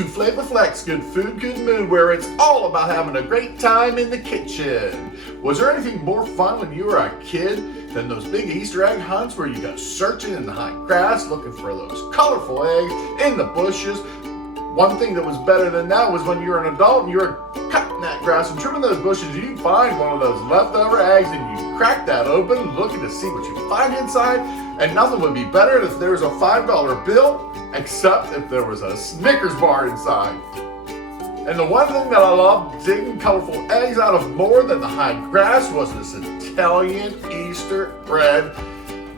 to Flavor Flex, Good Food, Good Mood, where it's all about having a great time in the kitchen. Was there anything more fun when you were a kid than those big Easter egg hunts where you go searching in the high grass looking for those colorful eggs in the bushes? One thing that was better than that was when you were an adult and you were cutting that grass and trimming those bushes, you'd find one of those leftover eggs and you crack that open looking to see what you find inside. And nothing would be better if there was a $5 bill, except if there was a Snickers bar inside. And the one thing that I loved digging colorful eggs out of more than the high grass was this Italian Easter bread.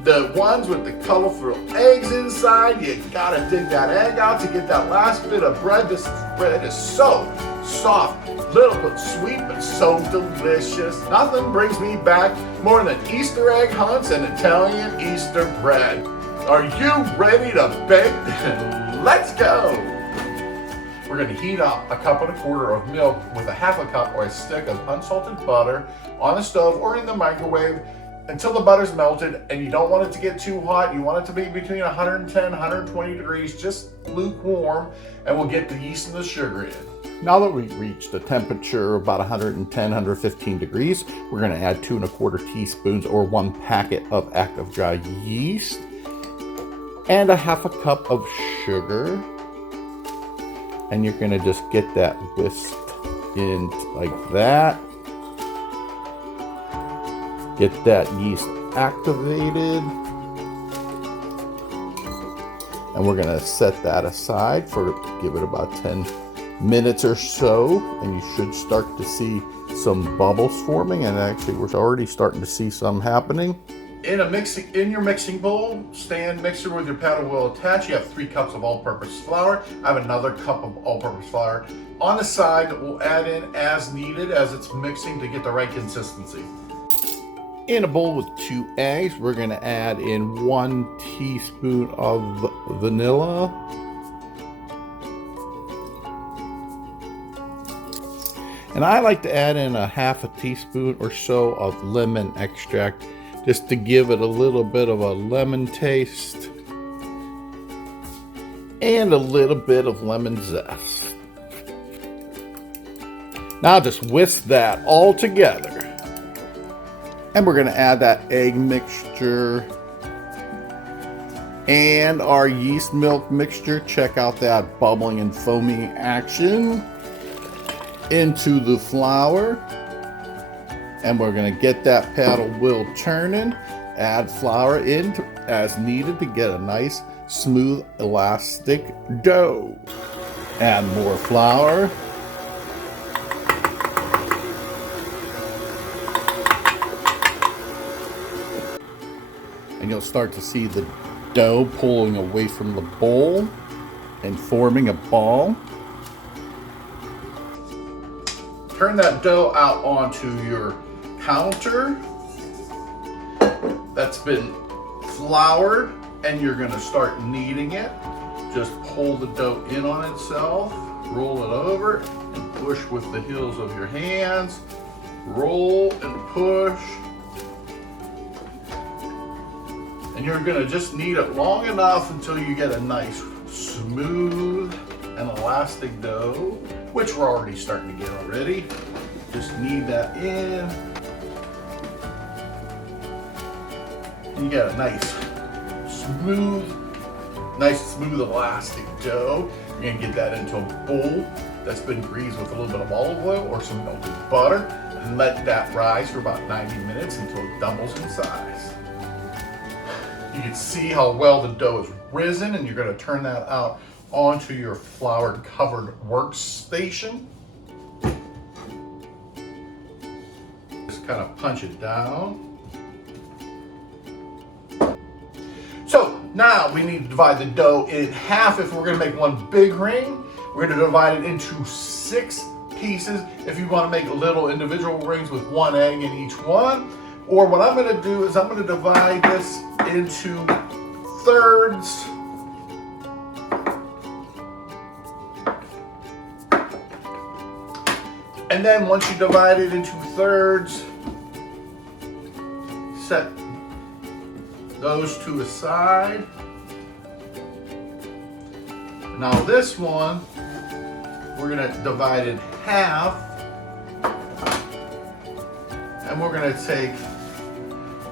The ones with the colorful eggs inside, you gotta dig that egg out to get that last bit of bread. This bread is so soft, little bit sweet, but so delicious. Nothing brings me back more than Easter egg hunts and Italian Easter bread. Are you ready to bake? Let's go! We're gonna heat up a 1.25 cups of milk with a 1/2 cup or a stick of unsalted butter on the stove or in the microwave until the butter's melted, and you don't want it to get too hot. You want it to be between 110 and 120 degrees, just lukewarm, and we'll get the yeast and the sugar in. Now that we've reached a temperature of about 110, 115 degrees, we're gonna add 2 1/4 teaspoons or 1 packet of active dry yeast and a 1/2 cup of sugar. And you're gonna just get that whisked in like that. Get that yeast activated. And we're gonna set that aside for, give it about 10 minutes or so. And you should start to see some bubbles forming. And actually we're already starting to see some happening. In your mixing bowl, stand mixer with your paddle wheel attached. You have 3 cups of all-purpose flour. I have another cup of all-purpose flour on the side that we'll add in as needed as it's mixing to get the right consistency. In a bowl with 2 eggs, we're gonna add in 1 teaspoon of vanilla. And I like to add in a 1/2 teaspoon or so of lemon extract, just to give it a little bit of a lemon taste and a little bit of lemon zest. Now just whisk that all together. And we're gonna add that egg mixture and our yeast milk mixture. Check out that bubbling and foaming action into the flour. And we're gonna get that paddle wheel turning, add flour in as needed to get a nice, smooth, elastic dough. Add more flour. And you'll start to see the dough pulling away from the bowl and forming a ball. Turn that dough out onto your counter that's been floured, and you're going to start kneading it. Just pull the dough in on itself, roll it over, and push with the heels of your hands. Roll and push. And you're going to just knead it long enough until you get a nice, smooth, and elastic dough, which we're already starting to get already. Just knead that in. You get a nice, smooth, elastic dough. You're gonna get that into a bowl that's been greased with a little bit of olive oil or some melted butter, and let that rise for about 90 minutes until it doubles in size. You can see how well the dough is risen, and you're gonna turn that out onto your flour covered workstation. Just kind of punch it down. So now we need to divide the dough in half if we're gonna make one big ring. We're gonna divide it into 6 pieces if you wanna make little individual rings with 1 egg in each one. Or what I'm gonna do is I'm gonna divide this into thirds. And then once you divide it into thirds, set those to the side. Now this one, we're gonna divide in half, and we're gonna take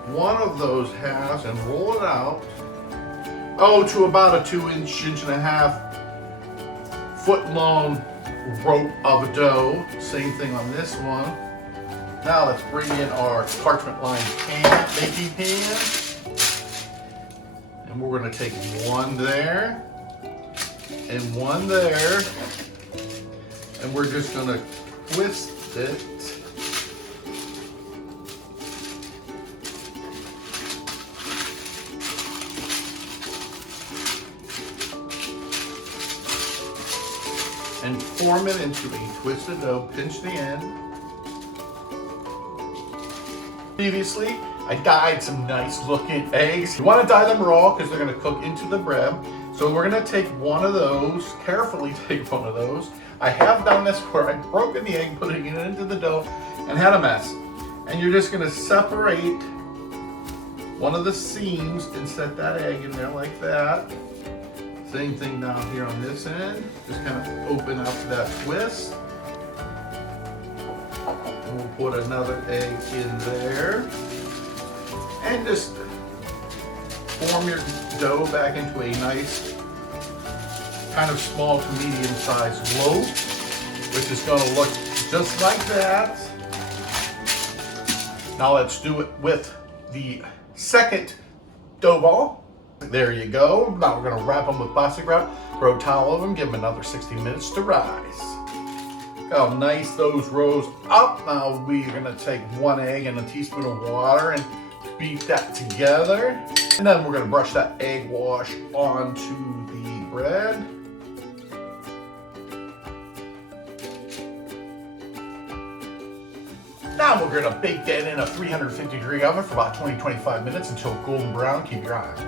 one of those halves and roll it out, to about a 2-inch, 1.5 foot long rope of dough. Same thing on this one. Now let's bring in our parchment lined baking pan. And we're gonna take one there and one there. And we're just gonna twist it. And form it into a twisted dough, pinch the end. Previously, I dyed some nice looking eggs. You want to dye them raw because they're going to cook into the bread. So we're going to take one of those, carefully take one of those. I have done this where I've broken the egg, putting it into the dough, and had a mess. And you're just going to separate one of the seams and set that egg in there like that. Same thing down here on this end. Just kind of open up that twist. And we'll put another egg in there. And just form your dough back into a nice, kind of small to medium sized loaf, which is going to look just like that. Now let's do it with the second dough ball. There you go. Now we're going to wrap them with plastic wrap, throw a towel over them, give them another 60 minutes to rise. Look how nice those rose up. Now we're going to take one egg and a teaspoon of water and beat that together. And then we're going to brush that egg wash onto the bread. Now we're going to bake that in a 350-degree oven for about 20-25 minutes until golden brown. Keep your eye on it.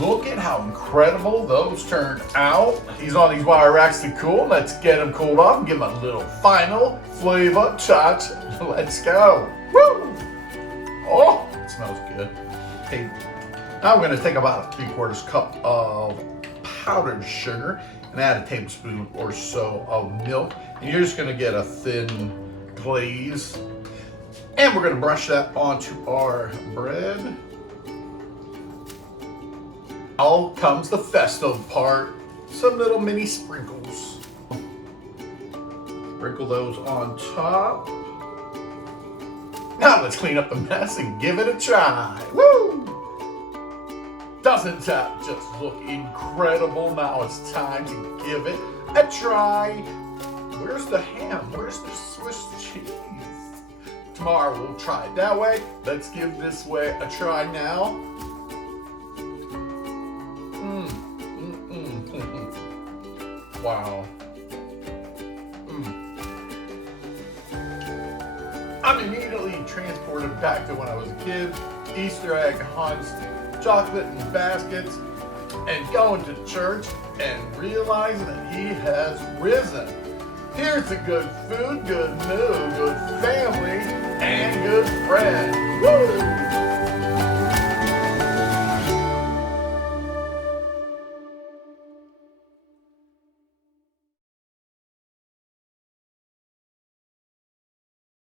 Look at how incredible those turned out. These on these wire racks to cool. Let's get them cooled off and give them a little final flavor touch. Let's go. Woo! Oh, it smells good. Okay, now I'm going to take about a 3/4 cup of powdered sugar and add a tablespoon or so of milk. And you're just going to get a thin glaze. And we're going to brush that onto our bread. Now comes the festive part. Some little mini sprinkles. Sprinkle those on top. Now let's clean up the mess and give it a try. Woo! Doesn't that just look incredible? Now it's time to give it a try. Where's the ham? Where's the Swiss cheese? Tomorrow we'll try it that way. Let's give this way a try now. Wow. I'm immediately transported back to when I was a kid. Easter egg hunts, chocolate in baskets, and going to church and realizing that he has risen. Here's to good food, good mood, good family, and good friends. Woo!